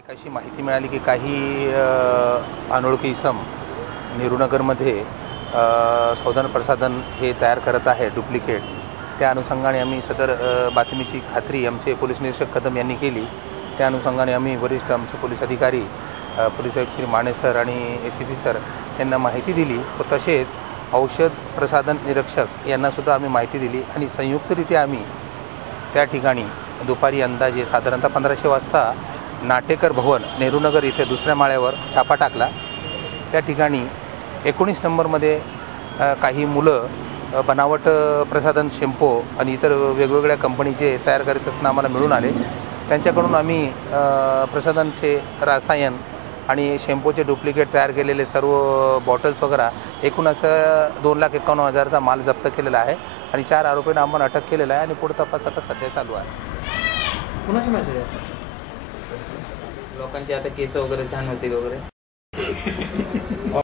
एक अशी माहिती मिळाली की काही अनोळखी इसम नेहरूनगरमध्ये संधान प्रसाधन हे तयार करत आहे डुप्लिकेट. त्या अनुषंगाने आम्ही सदर बातमीची खात्री आमचे पोलीस निरीक्षक कदम यांनी केली. त्या अनुषंगाने आम्ही वरिष्ठ आमचे पोलीस अधिकारी पोलीस आयुक्त श्री माने सर आणि ACP सर यांना माहिती दिली व तसेच औषध प्रसाधन निरीक्षक यांनासुद्धा आम्ही माहिती दिली आणि संयुक्तरित्या आम्ही त्या ठिकाणी दुपारी अंदाजे साधारणतः 1500 वाजता नाटेकर भवन नेहरूनगर इथे दुसऱ्या माळ्यावर छापा टाकला. त्या ठिकाणी 19 नंबरमध्ये काही मुलं बनावट प्रसाधन शॅम्पू आणि इतर वेगवेगळ्या कंपनीचे तयार करीत असताना आम्हाला मिळून आले. त्यांच्याकडून आम्ही प्रसाधनचे रसायन आणि शॅम्पूचे डुप्लिकेट तयार केलेले सर्व बॉटल्स वगैरे एकूण असं 2,51,000चा माल जप्त केलेला आहे आणि 4 आरोपींना आपण अटक केलेला आहे आणि पुढे तपास आता सध्या चालू आहे. कुणाची मेसेज आहे? लोकांचे आता केस वगैरे छान होतील वगैरे.